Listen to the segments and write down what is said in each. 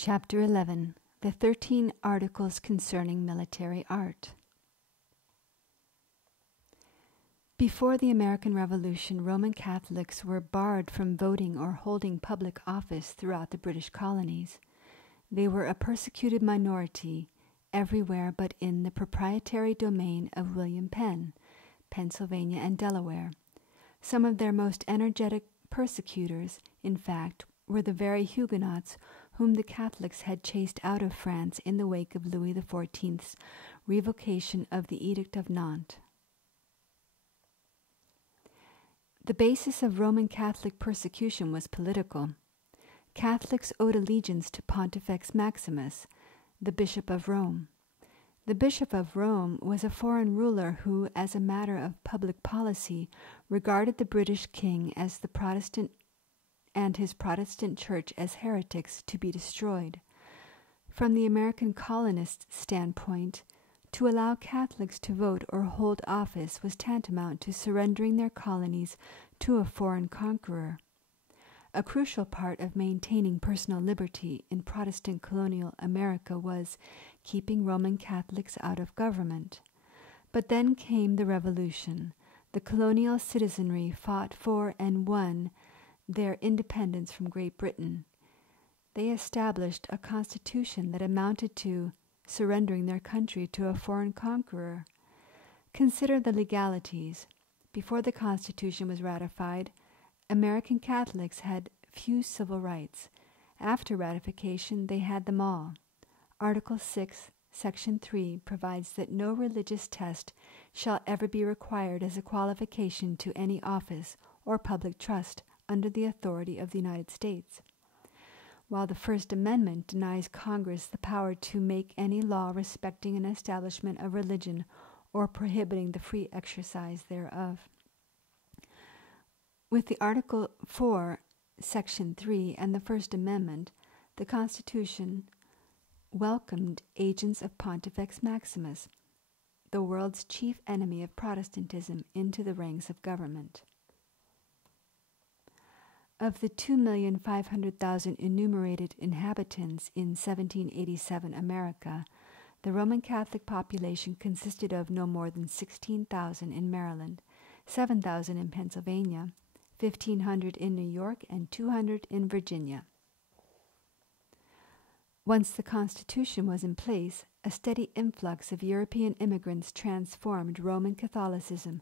Chapter 11. The 13 Articles Concerning Military Art. Before the American Revolution, Roman Catholics were barred from voting or holding public office throughout the British colonies. They were a persecuted minority everywhere but in the proprietary domain of William Penn, Pennsylvania and Delaware. Some of their most energetic persecutors, in fact, were the very Huguenots whom the Catholics had chased out of France in the wake of Louis XIV's revocation of the Edict of Nantes. The basis of Roman Catholic persecution was political. Catholics owed allegiance to Pontifex Maximus, the Bishop of Rome. The Bishop of Rome was a foreign ruler who, as a matter of public policy, regarded the British king as the Protestant and his Protestant church as heretics to be destroyed. From the American colonists' standpoint, to allow Catholics to vote or hold office was tantamount to surrendering their colonies to a foreign conqueror. A crucial part of maintaining personal liberty in Protestant colonial America was keeping Roman Catholics out of government. But then came the Revolution. The colonial citizenry fought for and won their independence from Great Britain. They established a constitution that amounted to surrendering their country to a foreign conqueror. Consider the legalities. Before the Constitution was ratified, American Catholics had few civil rights. After ratification, they had them all. Article 6, Section 3 provides that no religious test shall ever be required as a qualification to any office or public trust under the authority of the United States. While the First Amendment denies Congress the power to make any law respecting an establishment of religion or prohibiting the free exercise thereof. With the Article 4, Section 3, and the First Amendment, the Constitution welcomed agents of Pontifex Maximus, the world's chief enemy of Protestantism, into the ranks of government. Of the 2,500,000 enumerated inhabitants in 1787 America, the Roman Catholic population consisted of no more than 16,000 in Maryland, 7,000 in Pennsylvania, 1,500 in New York, and 200 in Virginia. Once the Constitution was in place, a steady influx of European immigrants transformed Roman Catholicism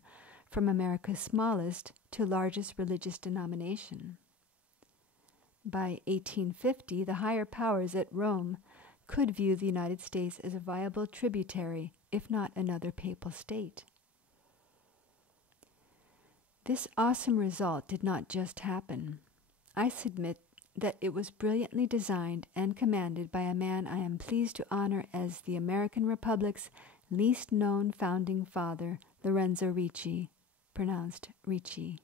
from America's smallest to largest religious denomination. By 1850, the higher powers at Rome could view the United States as a viable tributary, if not another papal state. This awesome result did not just happen. I submit that it was brilliantly designed and commanded by a man I am pleased to honor as the American Republic's least known founding father, Lorenzo Ricci, pronounced Ricci.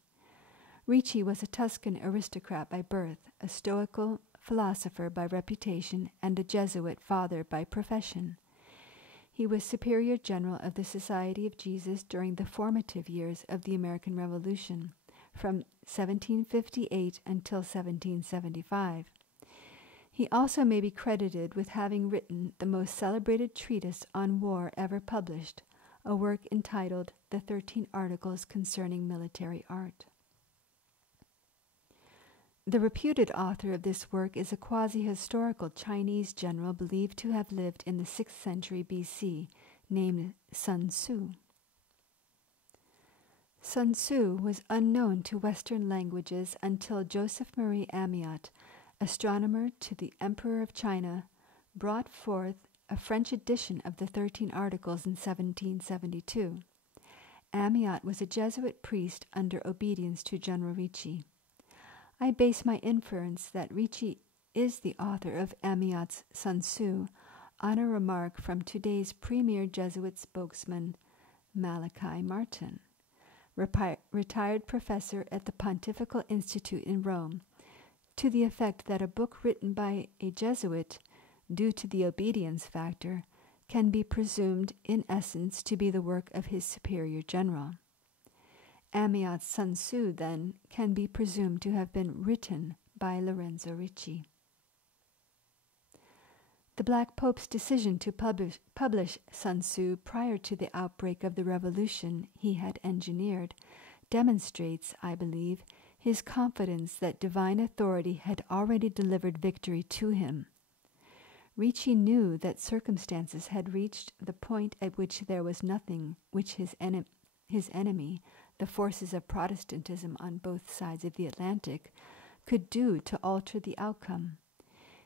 Ricci was a Tuscan aristocrat by birth, a stoical philosopher by reputation, and a Jesuit father by profession. He was Superior General of the Society of Jesus during the formative years of the American Revolution, from 1758 until 1775. He also may be credited with having written the most celebrated treatise on war ever published, a work entitled The 13 Articles Concerning Military Art. The reputed author of this work is a quasi-historical Chinese general believed to have lived in the 6th century BC, named Sun Tzu. Sun Tzu was unknown to Western languages until Joseph Marie Amiot, astronomer to the Emperor of China, brought forth a French edition of the 13 Articles in 1772. Amiot was a Jesuit priest under obedience to General Ricci. I base my inference that Ricci is the author of Amiot's Sun Tzu on a remark from today's premier Jesuit spokesman, Malachi Martin, retired professor at the Pontifical Institute in Rome, to the effect that a book written by a Jesuit, due to the obedience factor, can be presumed in essence to be the work of his superior general. Amiot's Sun Tzu, then, can be presumed to have been written by Lorenzo Ricci. The Black Pope's decision to publish Sun Tzu prior to the outbreak of the revolution he had engineered demonstrates, I believe, his confidence that divine authority had already delivered victory to him. Ricci knew that circumstances had reached the point at which there was nothing which his enemy, the forces of Protestantism on both sides of the Atlantic, could do to alter the outcome.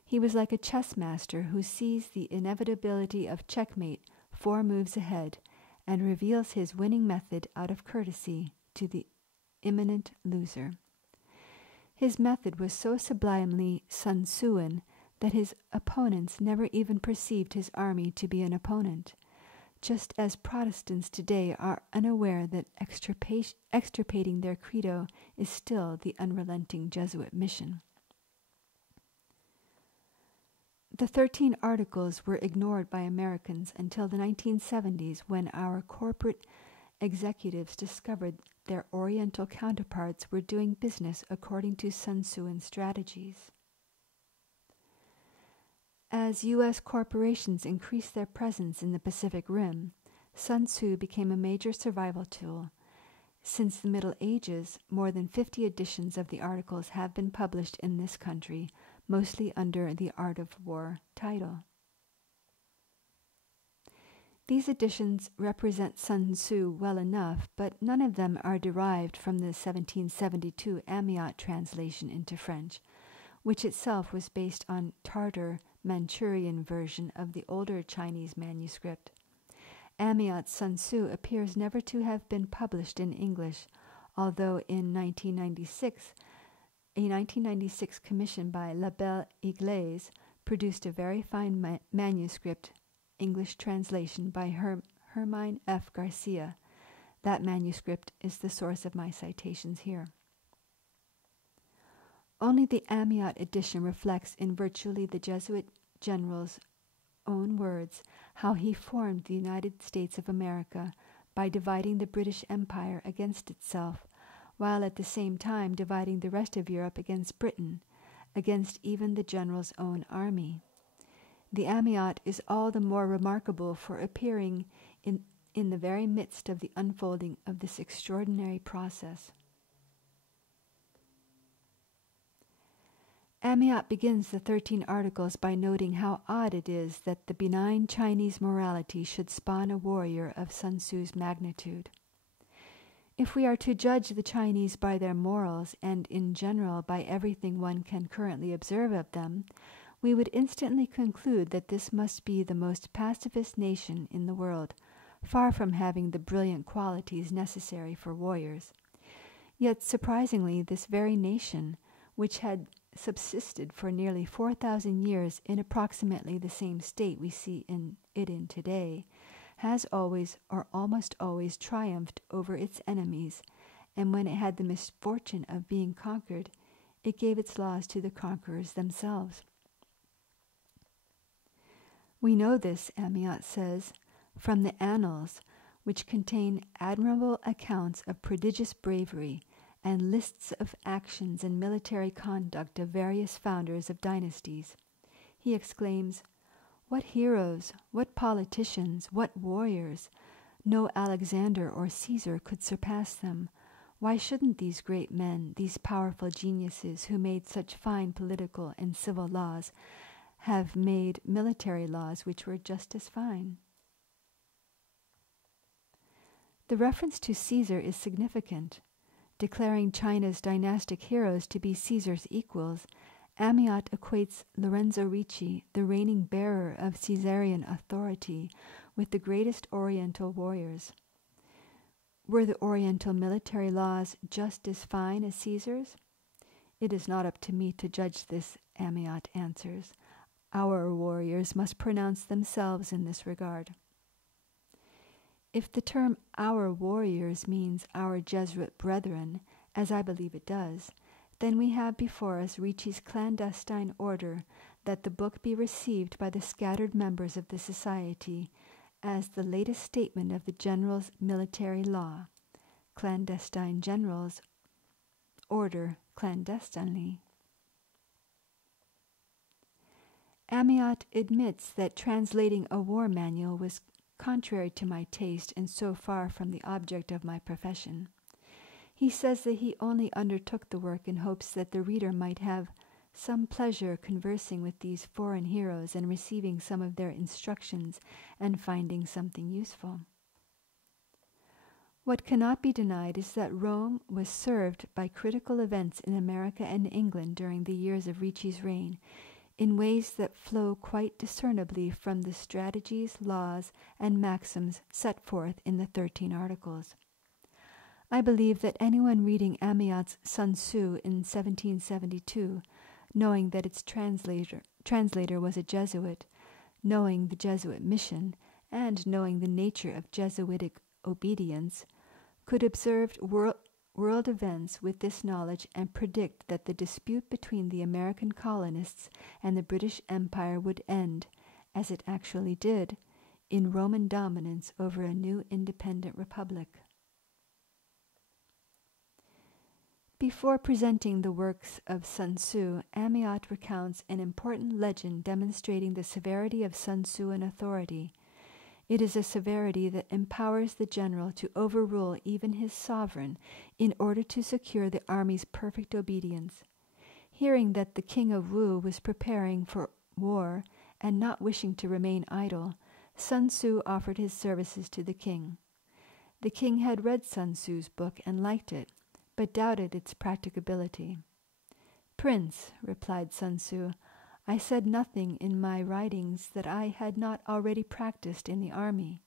He was like a chess master who sees the inevitability of checkmate 4 moves ahead and reveals his winning method out of courtesy to the imminent loser. His method was so sublimely Sun Tzuan that his opponents never even perceived his army to be an opponent, just as Protestants today are unaware that extirpating their credo is still the unrelenting Jesuit mission. The 13 Articles were ignored by Americans until the 1970s, when our corporate executives discovered their Oriental counterparts were doing business according to Sun Tzuan strategies. As U.S. corporations increased their presence in the Pacific Rim, Sun Tzu became a major survival tool. Since the Middle Ages, more than 50 editions of the Articles have been published in this country, mostly under the Art of War title. These editions represent Sun Tzu well enough, but none of them are derived from the 1772 Amiot translation into French, which itself was based on Tartar Manchurian version of the older Chinese manuscript. Amiot's Sun Tzu appears never to have been published in English, although in 1996, a 1996 commission by La Belle Ecclesiae produced a very fine manuscript English translation by Hermine F. Garcia. That manuscript is the source of my citations here. Only the Amiot edition reflects in virtually the Jesuit general's own words how he formed the United States of America by dividing the British Empire against itself, while at the same time dividing the rest of Europe against Britain, against even the general's own army. The Amiot is all the more remarkable for appearing in the very midst of the unfolding of this extraordinary process. Amiot begins the 13 Articles by noting how odd it is that the benign Chinese morality should spawn a warrior of Sun Tzu's magnitude. If we are to judge the Chinese by their morals, and in general by everything one can currently observe of them, we would instantly conclude that this must be the most pacifist nation in the world, far from having the brilliant qualities necessary for warriors. Yet surprisingly, this very nation, which had subsisted for nearly 4,000 years in approximately the same state we see it in today, has always or almost always triumphed over its enemies, and when it had the misfortune of being conquered, it gave its laws to the conquerors themselves. We know this, Amiot says, from the annals, which contain admirable accounts of prodigious bravery and lists of actions and military conduct of various founders of dynasties. He exclaims, "What heroes, what politicians, what warriors! No Alexander or Caesar could surpass them. Why shouldn't these great men, these powerful geniuses who made such fine political and civil laws, have made military laws which were just as fine?" The reference to Caesar is significant. Declaring China's dynastic heroes to be Caesar's equals, Amiot equates Lorenzo Ricci, the reigning bearer of Caesarian authority, with the greatest Oriental warriors. Were the Oriental military laws just as fine as Caesar's? It is not up to me to judge this, Amiot answers. Our warriors must pronounce themselves in this regard. If the term "our warriors" means our Jesuit brethren, as I believe it does, then we have before us Ricci's clandestine order that the book be received by the scattered members of the society as the latest statement of the general's military law. Clandestine generals order clandestinely. Amiot admits that translating a war manual was contrary to my taste and so far from the object of my profession. He says that he only undertook the work in hopes that the reader might have some pleasure conversing with these foreign heroes and receiving some of their instructions and finding something useful. What cannot be denied is that Rome was served by critical events in America and England during the years of Ricci's reign, in ways that flow quite discernibly from the strategies, laws, and maxims set forth in the 13 Articles. I believe that anyone reading Amiot's Sun Tzu in 1772, knowing that its translator was a Jesuit, knowing the Jesuit mission, and knowing the nature of Jesuitic obedience, could observe world events with this knowledge and predict that the dispute between the American colonists and the British Empire would end, as it actually did, in Roman dominance over a new independent republic. Before presenting the works of Sun Tzu, Amiot recounts an important legend demonstrating the severity of Sun Tzuan authority. It is a severity that empowers the general to overrule even his sovereign in order to secure the army's perfect obedience. Hearing that the king of Wu was preparing for war and not wishing to remain idle, Sun Tzu offered his services to the king. The king had read Sun Tzu's book and liked it, but doubted its practicability. "Prince," replied Sun Tzu, "I said nothing in my writings that I had not already practiced in the army.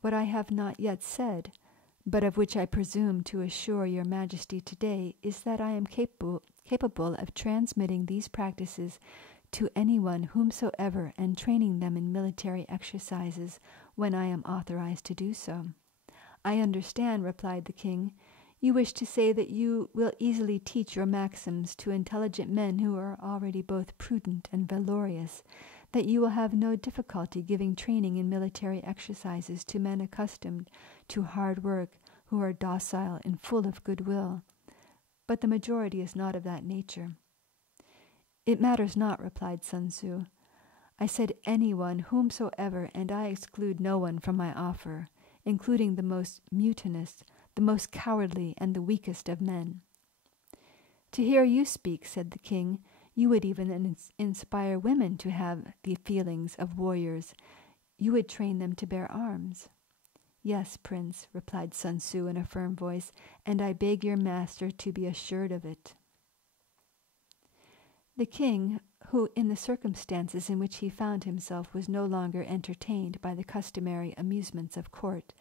What I have not yet said, but of which I presume to assure your Majesty today, is that I am capable of transmitting these practices to anyone whomsoever and training them in military exercises when I am authorized to do so." "I understand," replied the king. "You wish to say that you will easily teach your maxims to intelligent men who are already both prudent and valorous, that you will have no difficulty giving training in military exercises to men accustomed to hard work, who are docile and full of goodwill. But the majority is not of that nature." "It matters not," replied Sun Tzu. "I said anyone whomsoever, and I exclude no one from my offer, including the most mutinous, the most cowardly, and the weakest of men." "To hear you speak," said the king, "you would even inspire women to have the feelings of warriors. You would train them to bear arms." "Yes, Prince," replied Sun Tzu in a firm voice, "and I beg your master to be assured of it." The king, who in the circumstances in which he found himself was no longer entertained by the customary amusements of court,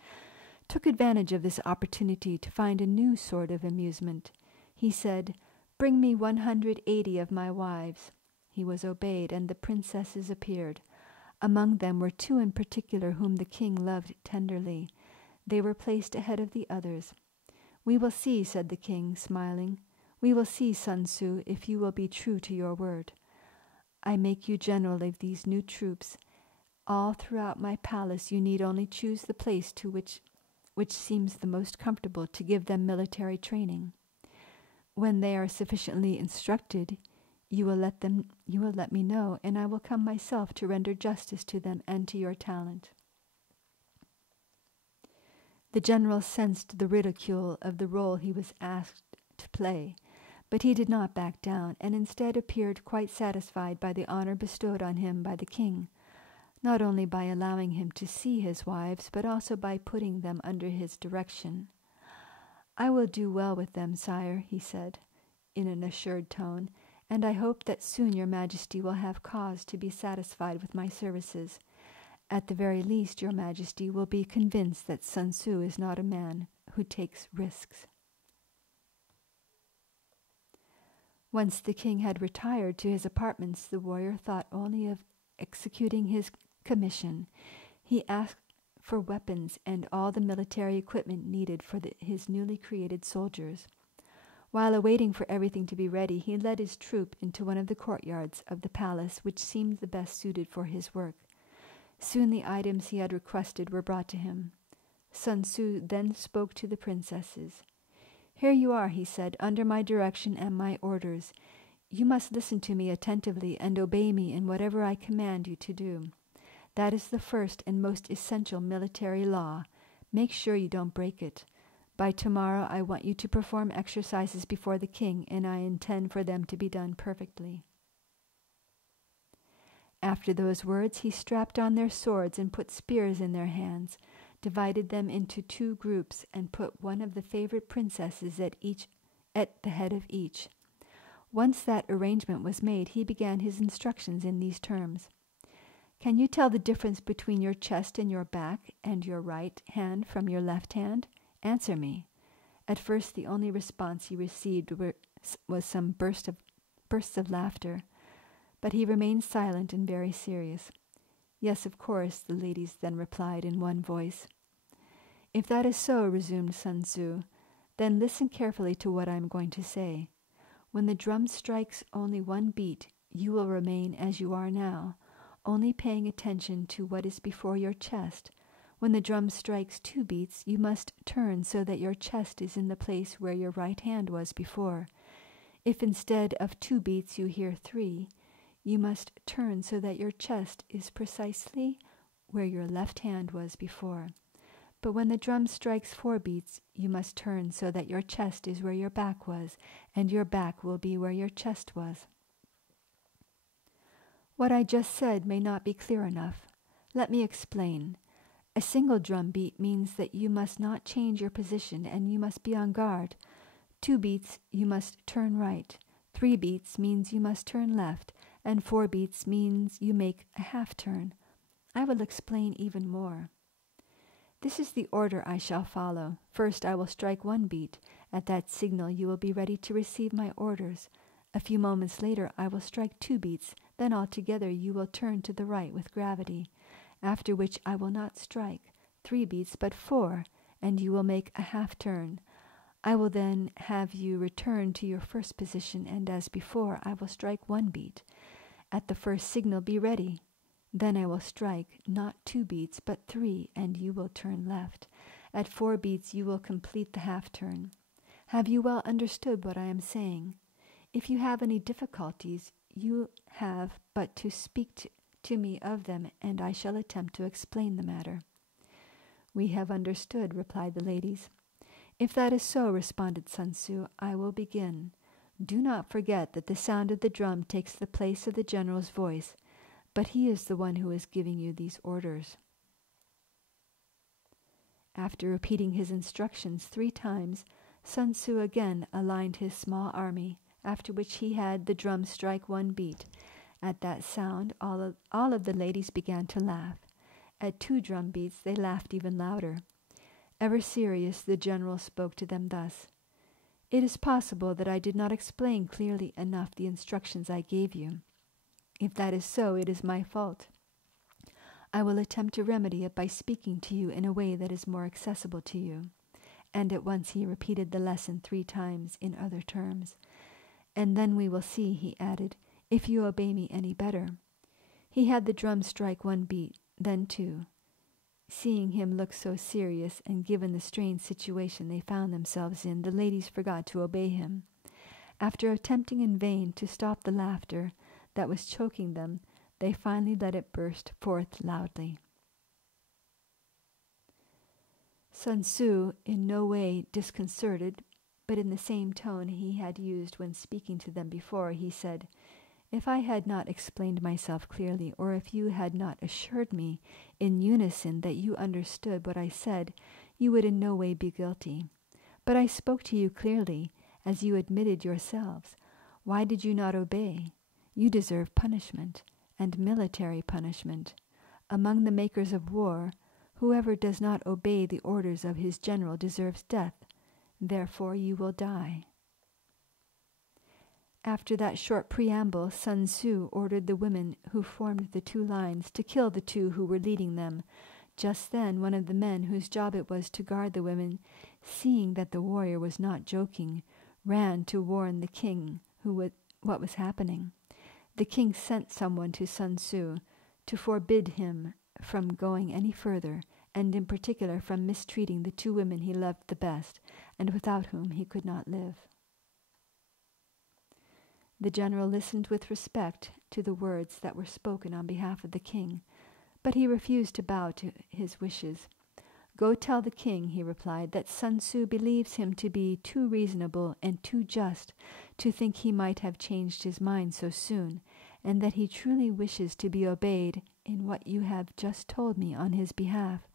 took advantage of this opportunity to find a new sort of amusement. He said, "Bring me 180 of my wives." He was obeyed, and the princesses appeared. Among them were 2 in particular whom the king loved tenderly. They were placed ahead of the others. "We will see," said the king, smiling. "We will see, Sun Tzu, if you will be true to your word. I make you general of these new troops. All throughout my palace you need only choose the place to which seems the most comfortable to give them military training. When they are sufficiently instructed, you will let me know, and I will come myself to render justice to them and to your talent." The general sensed the ridicule of the role he was asked to play, but he did not back down, and instead appeared quite satisfied by the honor bestowed on him by the king, not only by allowing him to see his wives, but also by putting them under his direction. "I will do well with them, sire," he said, in an assured tone, "and I hope that soon your Majesty will have cause to be satisfied with my services. At the very least, your Majesty will be convinced that Sun Tzu is not a man who takes risks." Once the king had retired to his apartments, the warrior thought only of executing his commission. He asked for weapons and all the military equipment needed for his newly created soldiers. While awaiting for everything to be ready, he led his troop into one of the courtyards of the palace which seemed the best suited for his work. Soon the items he had requested were brought to him. Sun Tzu then spoke to the princesses. "Here you are," he said, "under my direction and my orders. You must listen to me attentively and obey me in whatever I command you to do. That is the first and most essential military law. Make sure you don't break it. By tomorrow I want you to perform exercises before the king, and I intend for them to be done perfectly." After those words he strapped on their swords and put spears in their hands, divided them into 2 groups, and put one of the favorite princesses at the head of each. Once that arrangement was made, he began his instructions in these terms: "Can you tell the difference between your chest and your back, and your right hand from your left hand? Answer me." At first the only response he received was some bursts of laughter, but he remained silent and very serious. "Yes, of course," the ladies then replied in one voice. "If that is so," resumed Sun Tzu, "then listen carefully to what I am going to say. When the drum strikes only 1 beat, you will remain as you are now, only paying attention to what is before your chest. When the drum strikes 2 beats, you must turn so that your chest is in the place where your right hand was before. If instead of 2 beats you hear 3, you must turn so that your chest is precisely where your left hand was before. But when the drum strikes 4 beats, you must turn so that your chest is where your back was, and your back will be where your chest was." What I just said may not be clear enough. Let me explain. A single drum beat means that you must not change your position, and you must be on guard. 2 beats, you must turn right. 3 beats means you must turn left, and 4 beats means you make a half turn. I will explain even more. This is the order I shall follow. First I will strike 1 beat. At that signal you will be ready to receive my orders. A few moments later I will strike 2 beats. Then altogether you will turn to the right with gravity. After which I will not strike 3 beats but 4, and you will make a half turn. I will then have you return to your first position, and as before I will strike 1 beat. At the first signal be ready. Then I will strike not 2 beats but 3, and you will turn left. At 4 beats you will complete the half turn. Have you well understood what I am saying? If you have any difficulties, you have but to speak to me of them, and I shall attempt to explain the matter." "We have understood," replied the ladies. "If that is so," responded Sun Tzu, "I will begin. Do not forget that the sound of the drum takes the place of the general's voice, but he is the one who is giving you these orders." After repeating his instructions 3 times, Sun Tzu again aligned his small army, after which he had the drum strike 1 beat. At that sound, all of the ladies began to laugh. At 2 drum beats, they laughed even louder. Ever serious, the general spoke to them thus: "It is possible that I did not explain clearly enough the instructions I gave you. If that is so, it is my fault. I will attempt to remedy it by speaking to you in a way that is more accessible to you." And at once he repeated the lesson 3 times in other terms. "And then we will see," he added, "if you obey me any better." He had the drum strike 1 beat, then 2. Seeing him look so serious, and given the strained situation they found themselves in, the ladies forgot to obey him. After attempting in vain to stop the laughter that was choking them, they finally let it burst forth loudly. Sun Tzu, in no way disconcerted, but in the same tone he had used when speaking to them before, he said, "If I had not explained myself clearly, or if you had not assured me in unison that you understood what I said, you would in no way be guilty. But I spoke to you clearly, as you admitted yourselves. Why did you not obey? You deserve punishment, and military punishment. Among the makers of war, whoever does not obey the orders of his general deserves death. Therefore you will die." After that short preamble, Sun Tzu ordered the women who formed the 2 lines to kill the 2 who were leading them. Just then one of the men whose job it was to guard the women, seeing that the warrior was not joking, ran to warn the king what was happening. The king sent someone to Sun Tzu to forbid him from going any further, and in particular from mistreating the 2 women he loved the best, and without whom he could not live. The general listened with respect to the words that were spoken on behalf of the king, but he refused to bow to his wishes. "Go tell the king," he replied, "that Sun Tzu believes him to be too reasonable and too just to think he might have changed his mind so soon, and that he truly wishes to be obeyed in what you have just told me on his behalf.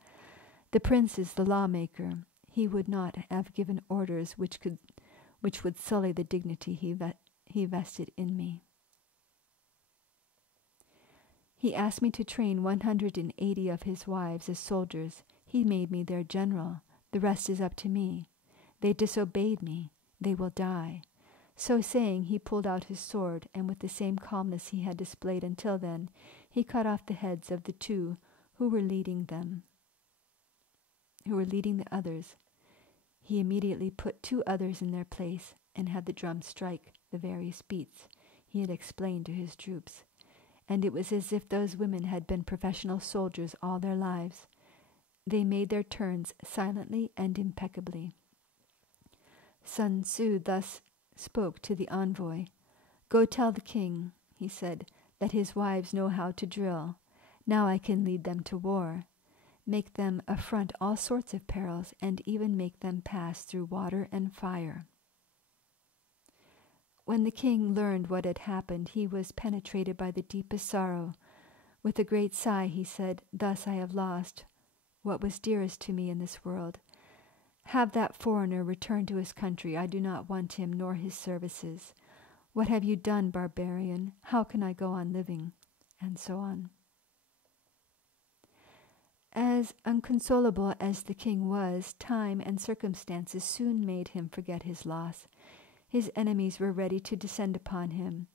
The prince is the lawmaker. He would not have given orders which would sully the dignity he vested in me. He asked me to train 180 of his wives as soldiers. He made me their general. The rest is up to me. They disobeyed me. They will die." So saying, he pulled out his sword, and with the same calmness he had displayed until then, he cut off the heads of the two who were leading the others. He immediately put 2 others in their place, and had the drum strike the various beats he had explained to his troops. And it was as if those women had been professional soldiers all their lives. They made their turns silently and impeccably. Sun Tzu thus spoke to the envoy. "Go tell the king," he said, "that his wives know how to drill. Now I can lead them to war. Make them affront all sorts of perils, and even make them pass through water and fire." When the king learned what had happened, he was penetrated by the deepest sorrow. With a great sigh he said, "Thus I have lost what was dearest to me in this world. Have that foreigner return to his country. I do not want him nor his services. What have you done, barbarian? How can I go on living?" And so on. As unconsolable as the king was, time and circumstances soon made him forget his loss. His enemies were ready to descend upon him.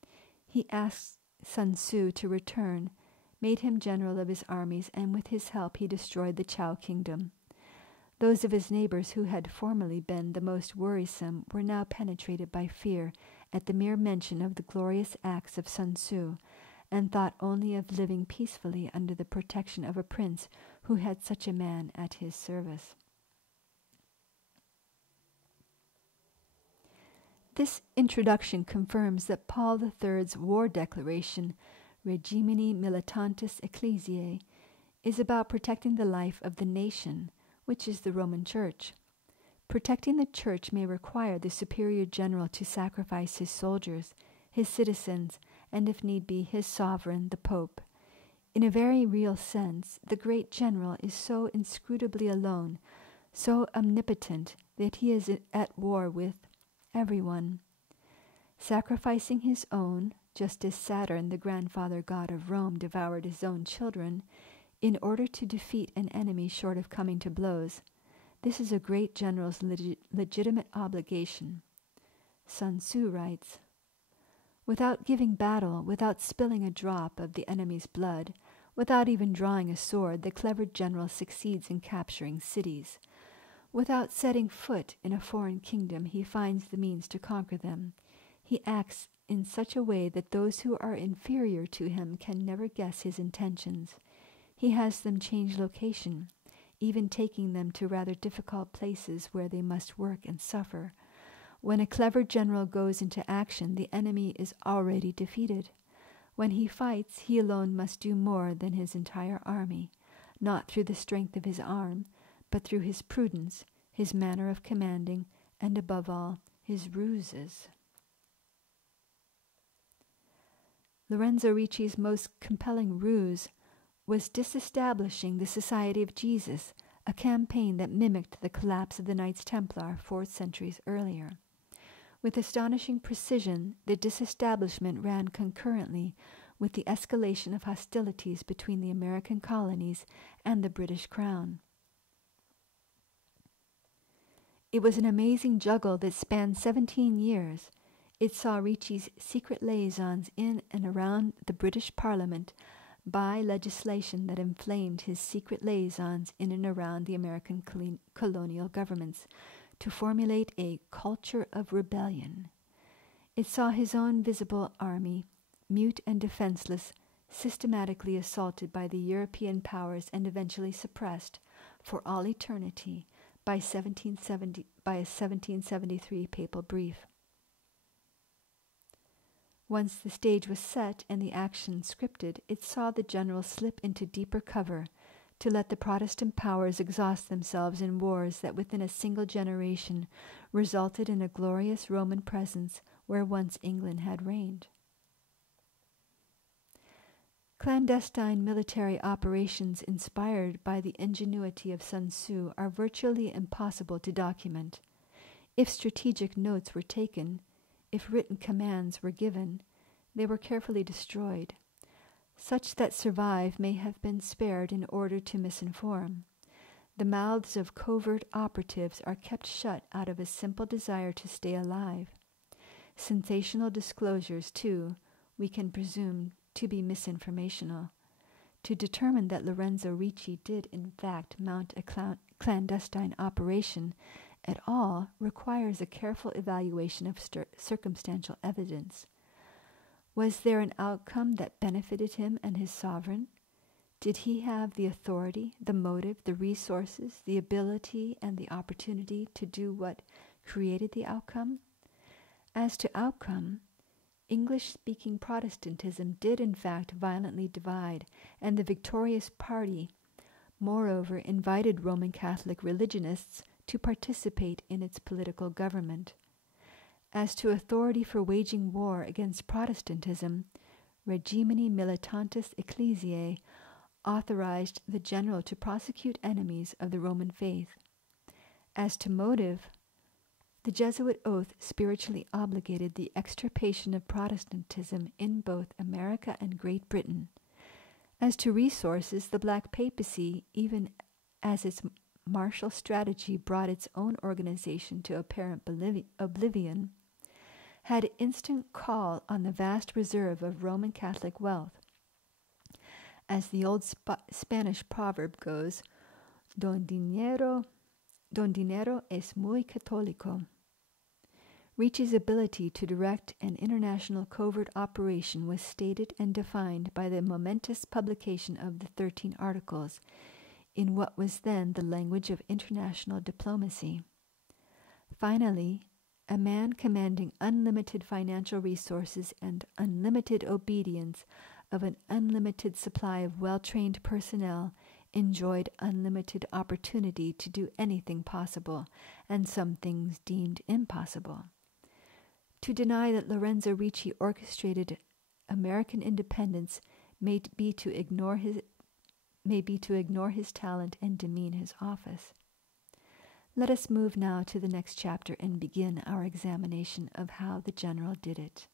He asked Sun Tzu to return, made him general of his armies, and with his help he destroyed the Chao kingdom. Those of his neighbors who had formerly been the most worrisome were now penetrated by fear at the mere mention of the glorious acts of Sun Tzu, and thought only of living peacefully under the protection of a prince who had such a man at his service. This introduction confirms that Paul III's war declaration, Regimini militantis Ecclesiae, is about protecting the life of the nation, which is the Roman Church. Protecting the Church may require the superior general to sacrifice his soldiers, his citizens, and if need be, his sovereign, the Pope. In a very real sense, the great general is so inscrutably alone, so omnipotent, that he is at war with everyone. Sacrificing his own, just as Saturn, the grandfather god of Rome, devoured his own children, in order to defeat an enemy short of coming to blows. This is a great general's legitimate obligation. Sun Tzu writes, "Without giving battle, without spilling a drop of the enemy's blood, without even drawing a sword, the clever general succeeds in capturing cities. Without setting foot in a foreign kingdom, he finds the means to conquer them. He acts in such a way that those who are inferior to him can never guess his intentions. He has them change location, even taking them to rather difficult places where they must work and suffer. When a clever general goes into action, the enemy is already defeated. When he fights, he alone must do more than his entire army, not through the strength of his arm, but through his prudence, his manner of commanding, and above all, his ruses." Lorenzo Ricci's most compelling ruse was disestablishing the Society of Jesus, a campaign that mimicked the collapse of the Knights Templar 4 centuries earlier. With astonishing precision, the disestablishment ran concurrently with the escalation of hostilities between the American colonies and the British Crown. It was an amazing juggle that spanned 17 years. It saw Ricci's secret liaisons in and around the British Parliament by legislation that inflamed his secret liaisons in and around the American colonial governments to formulate a culture of rebellion. It saw his own visible army, mute and defenseless, systematically assaulted by the European powers and eventually suppressed for all eternity by a 1773 papal brief. Once the stage was set and the action scripted, it saw the general slip into deeper cover to let the Protestant powers exhaust themselves in wars that within a single generation resulted in a glorious Roman presence where once England had reigned. Clandestine military operations inspired by the ingenuity of Sun Tzu are virtually impossible to document. If strategic notes were taken, if written commands were given, they were carefully destroyed. Such that survive may have been spared in order to misinform. The mouths of covert operatives are kept shut out of a simple desire to stay alive. Sensational disclosures, too, we can presume to be misinformational. To determine that Lorenzo Ricci did in fact mount a clandestine operation at all requires a careful evaluation of circumstantial evidence. Was there an outcome that benefited him and his sovereign? Did he have the authority, the motive, the resources, the ability, and the opportunity to do what created the outcome? As to outcome, English-speaking Protestantism did in fact violently divide, and the victorious party, moreover, invited Roman Catholic religionists to participate in its political government. As to authority for waging war against Protestantism, Regimini militantis Ecclesiae authorized the general to prosecute enemies of the Roman faith. As to motive, the Jesuit oath spiritually obligated the extirpation of Protestantism in both America and Great Britain. As to resources, the Black Papacy, even as its martial strategy brought its own organization to apparent oblivion, had instant call on the vast reserve of Roman Catholic wealth. As the old Spanish proverb goes, Don dinero es muy católico. Ricci's ability to direct an international covert operation was stated and defined by the momentous publication of the 13 Articles, in what was then the language of international diplomacy. Finally, a man commanding unlimited financial resources and unlimited obedience of an unlimited supply of well-trained personnel enjoyed unlimited opportunity to do anything possible, and some things deemed impossible. To deny that Lorenzo Ricci orchestrated American independence may be to ignore his talent and demean his office. Let us move now to the next chapter and begin our examination of how the general did it.